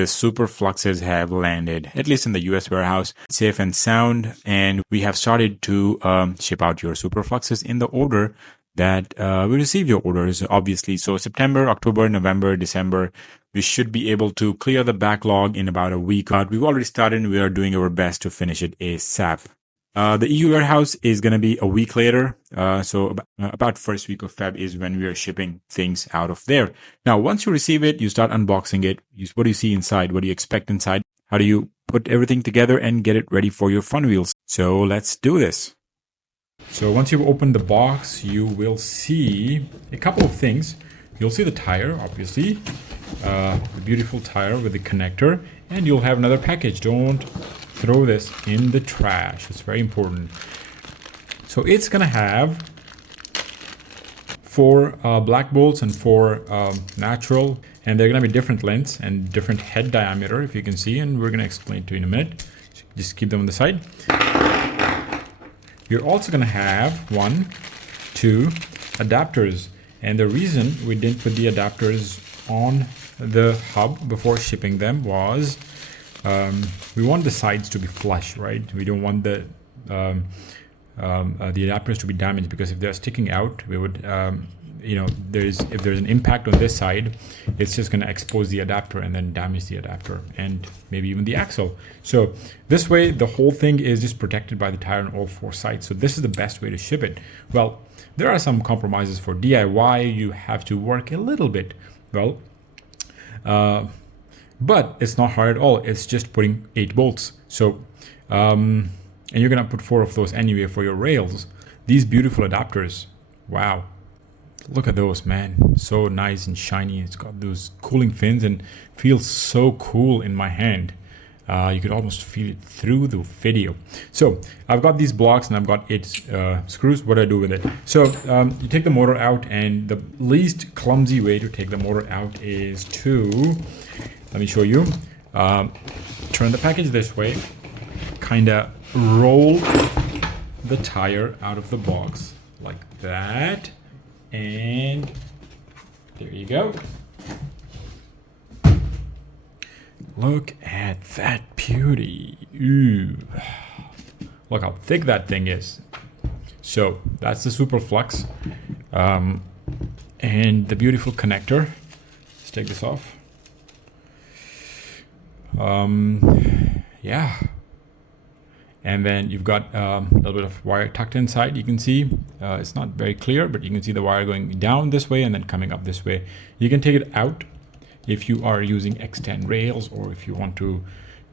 The Superfluxes have landed, at least in the US warehouse, safe and sound, and we have started to ship out your Superfluxes in the order that we received your orders, obviously. So September, October, November, December, we should be able to clear the backlog in about a week. We've already started and we are doing our best to finish it ASAP. The EU warehouse is going to be a week later. So about first week of Feb is when we are shipping things out of there. Now, once you receive it, you start unboxing it. What do you see inside? What do you expect inside? How do you put everything together and get it ready for your Funwheels? So let's do this. So once you've opened the box, you will see a couple of things. You'll see the tire, obviously, the beautiful tire with the connector, and you'll have another package. Don't throw this in the trash. It's very important. So it's gonna have 4 black bolts and 4 natural, and they're gonna be different lengths and different head diameter, if you can see, and we're gonna explain to you in a minute. Just keep them on the side. You're also gonna have 1, 2 adapters, and the reason we didn't put the adapters on the hub before shipping them was we want the sides to be flush, right? We don't want the adapters to be damaged, because if they're sticking out, we would, if there's an impact on this side, it's just going to expose the adapter and then damage the adapter and maybe even the axle. So this way, the whole thing is just protected by the tire on all 4 sides. So this is the best way to ship it. Well, there are some compromises for DIY. You have to work a little bit. Well, but it's not hard at all. It's just putting 8 bolts. So, and you're gonna put 4 of those anyway for your rails. These beautiful adapters, wow. Look at those, man. So nice and shiny. It's got those cooling fins and feels so cool in my hand. You could almost feel it through the video. So I've got these blocks and I've got 8 screws. What do I do with it? So you take the motor out, and the least clumsy way to take the motor out is to, let me show you. Turn the package this way, kind of roll the tire out of the box like that, and there you go. Look at that beauty. Ooh. Look how thick that thing is. So that's the Superflux, and the beautiful connector. Let's take this off. Yeah, and then you've got a little bit of wire tucked inside. You can see it's not very clear, but you can see the wire going down this way and then coming up this way. You can take it out if you are using X10 rails, or if you want to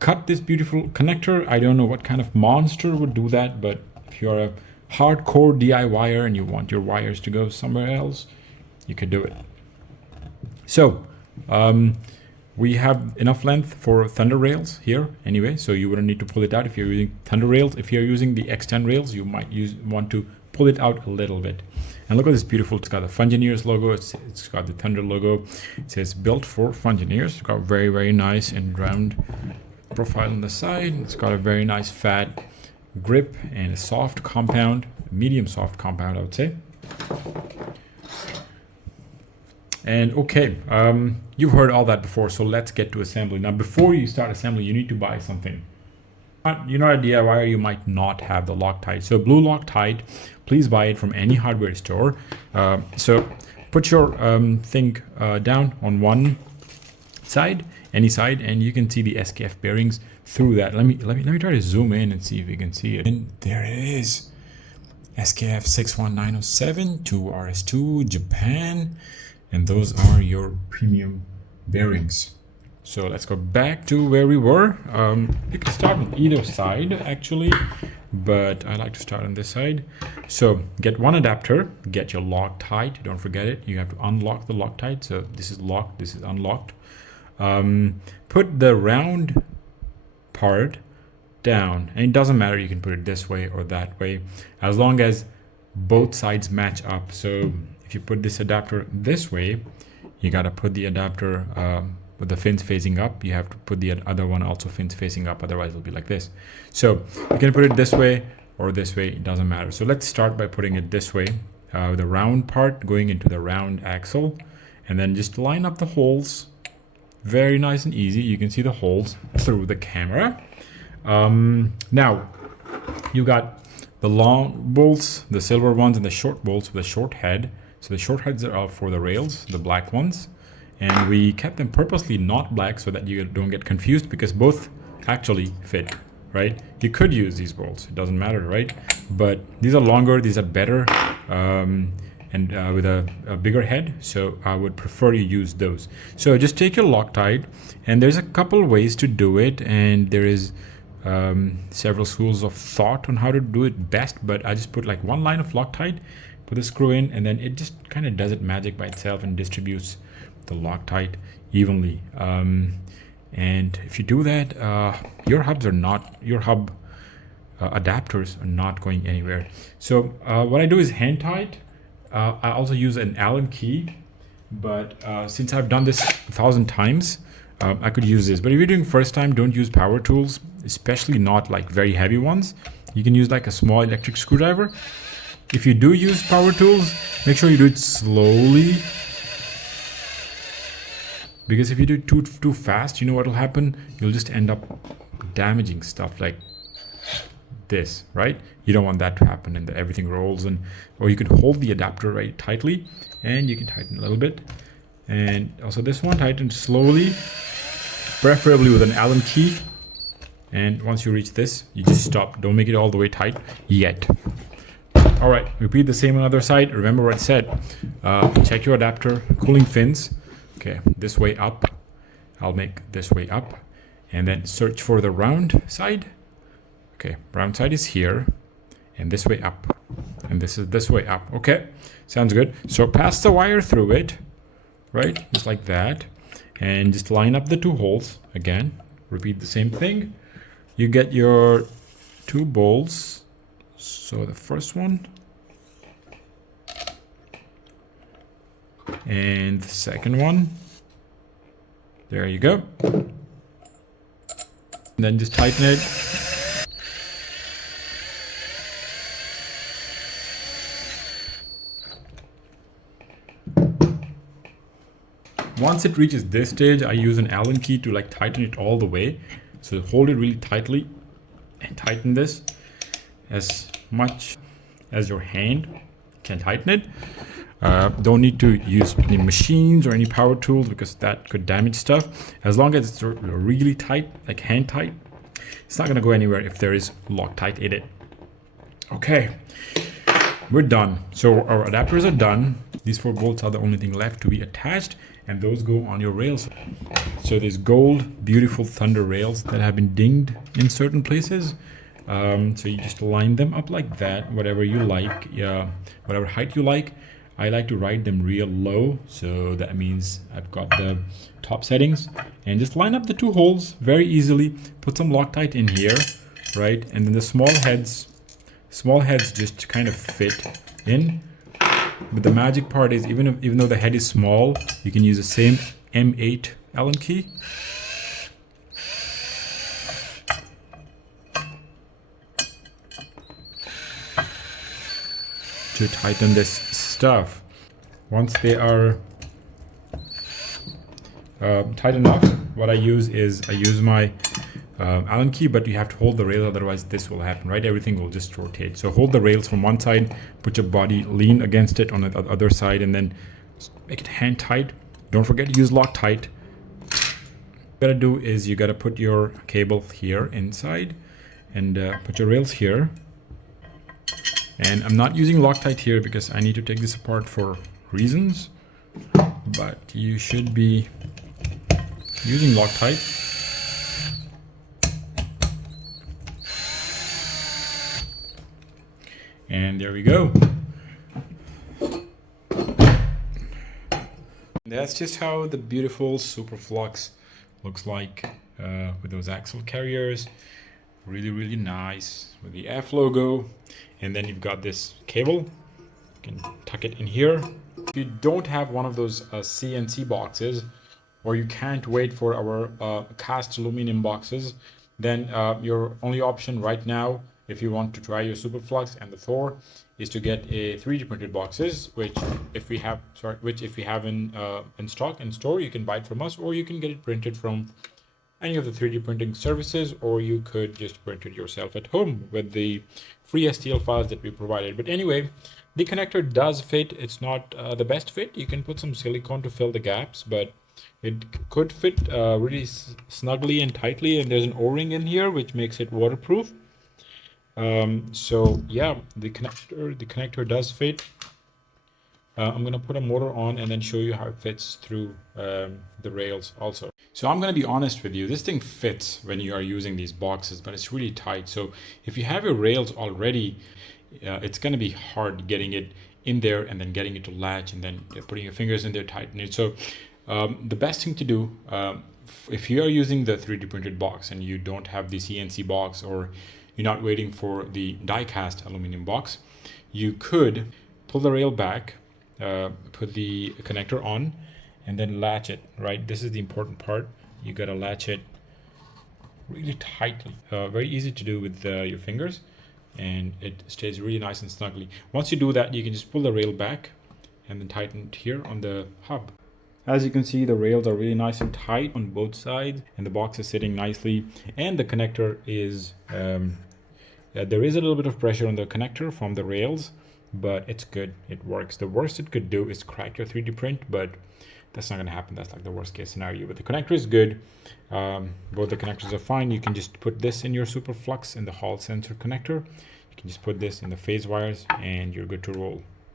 cut this beautiful connector. I don't know what kind of monster would do that, but if you're a hardcore DIYer and you want your wires to go somewhere else, you could do it. So we have enough length for Thunder rails here anyway, so you wouldn't need to pull it out if you're using Thunder rails. If you're using the X10 rails, you might want to pull it out a little bit. And look at this beautiful, it's got the Fungineers logo, it's got the Thunder logo. It says built for Fungineers. It's got very, very nice and round profile on the side. It's got a very nice fat grip and a soft compound, medium soft compound, I would say. And okay, you've heard all that before, so let's get to assembly. Now, before you start assembly, you need to buy something. You're not a DIYer, you might not have the Loctite. So blue Loctite, please buy it from any hardware store. So put your thing down on one side, any side, and you can see the SKF bearings through that. Let me try to zoom in and see if you can see it. And there it is, SKF 61907 2RS2 Japan. And those are your premium bearings. So let's go back to where we were. You can start on either side actually, but I like to start on this side. So get one adapter, get your Loctite, don't forget it. You have to unlock the Loctite. So this is locked, this is unlocked. Put the round part down, and it doesn't matter, you can put it this way or that way, as long as both sides match up. So if you put this adapter this way, you got to put the adapter with the fins facing up. You have to put the other one also fins facing up, otherwise it'll be like this. So you can put it this way or this way, it doesn't matter. So let's start by putting it this way, the round part going into the round axle, and then just line up the holes Very nice and easy. You can see the holes through the camera. Now, you got the long bolts, the silver ones, and the short bolts with a short head. So the short heads are for the rails, the black ones. And we kept them purposely not black so that you don't get confused, because both actually fit, right? You could use these bolts, it doesn't matter, right? But these are longer, these are better, and with a bigger head, so I would prefer you use those. So just take your Loctite, and there's a couple ways to do it, and there is several schools of thought on how to do it best, but I just put like one line of Loctite, put the screw in, and then it just kind of does it magic by itself and distributes the Loctite evenly. And if you do that, your hub adapters are not going anywhere. So what I do is hand tight. I also use an Allen key, but since I've done this 1,000 times, I could use this. But if you're doing first time, don't use power tools, especially not like very heavy ones. You can use like a small electric screwdriver. If you do use power tools, make sure you do it slowly, because if you do it too fast, you know what will happen? You'll just end up damaging stuff like this, right? You don't want that to happen, and everything rolls. And or you could hold the adapter right tightly, and you can tighten a little bit. And also this one, tighten slowly, preferably with an Allen key. And once you reach this, you just stop. Don't make it all the way tight yet. All right, repeat the same on the other side. Remember what I said. Check your adapter, cooling fins. Okay, this way up. I'll make this way up, and then search for the round side. Okay, round side is here, and this way up, and this is this way up. Okay, sounds good. So pass the wire through it, right? Just like that, and just line up the two holes again. Repeat the same thing. You get your two bolts. So the first one and the second one. There you go. And then just tighten it. Once it reaches this stage, I use an Allen key to like tighten it all the way. So hold it really tightly and tighten this as much as your hand can tighten it. Don't need to use any machines or any power tools, because that could damage stuff. As long as it's really tight, like hand tight, it's not going to go anywhere if there is Loctite in it. Okay, we're done. So our adapters are done. These 4 bolts are the only thing left to be attached, and those go on your rails. So there's gold, beautiful Thunder rails that have been dinged in certain places. So you just line them up like that, whatever you like, whatever height you like. I like to ride them real low, so that means I've got the top settings, and just line up the 2 holes very easily. Put some Loctite in here, right? And then the small heads just kind of fit in. But the magic part is, even though the head is small, you can use the same M8 Allen key. To tighten this stuff. Once they are tight enough, what I use my Allen key, but you have to hold the rail, otherwise this will happen, right? Everything will just rotate. So hold the rails from one side, put your body, lean against it on the other side, and then make it hand tight. Don't forget to use Loctite. What you gotta do is you gotta put your cable here inside, and put your rails here. And I'm not using Loctite here because I need to take this apart for reasons, but you should be using Loctite. And there we go. That's just how the beautiful Superflux looks like with those axle carriers. Really, really nice with the F logo. And then you've got this cable. You can tuck it in here. If you don't have one of those CNC boxes, or you can't wait for our cast aluminum boxes, then your only option right now if you want to try your Superflux. And the Thor is to get a 3D printed boxes, which if we have in stock in store, you can buy it from us, or you can get it printed from any of the 3D printing services, or you could just print it yourself at home with the free STL files that we provided. But anyway, the connector does fit. It's not the best fit. You can put some silicone to fill the gaps, but it could fit really snugly and tightly, and there's an O-ring in here which makes it waterproof. So yeah, the connector does fit. I'm going to put a motor on and then show you how it fits through the rails also. So I'm going to be honest with you, this thing fits when you are using these boxes, but it's really tight. So if you have your rails already, it's going to be hard getting it in there and then getting it to latch and then putting your fingers in there, tighten it. So the best thing to do, if you are using the 3D printed box and you don't have the CNC box, or you're not waiting for the die-cast aluminum box, you could pull the rail back, put the connector on, and then latch it, right? This is the important part. You got to latch it really tightly. Very easy to do with your fingers, and it stays really nice and snugly. Once you do that, you can just pull the rail back and then tighten it here on the hub. As you can see, the rails are really nice and tight on both sides, and the box is sitting nicely, and the connector is there is a little bit of pressure on the connector from the rails, but it's good. It works. The worst it could do is crack your 3D print, but that's not going to happen. That's like the worst case scenario. But the connector is good. Both the connectors are fine. You can just put this in your Superflux in the Hall sensor connector. You can just put this in the phase wires and you're good to roll.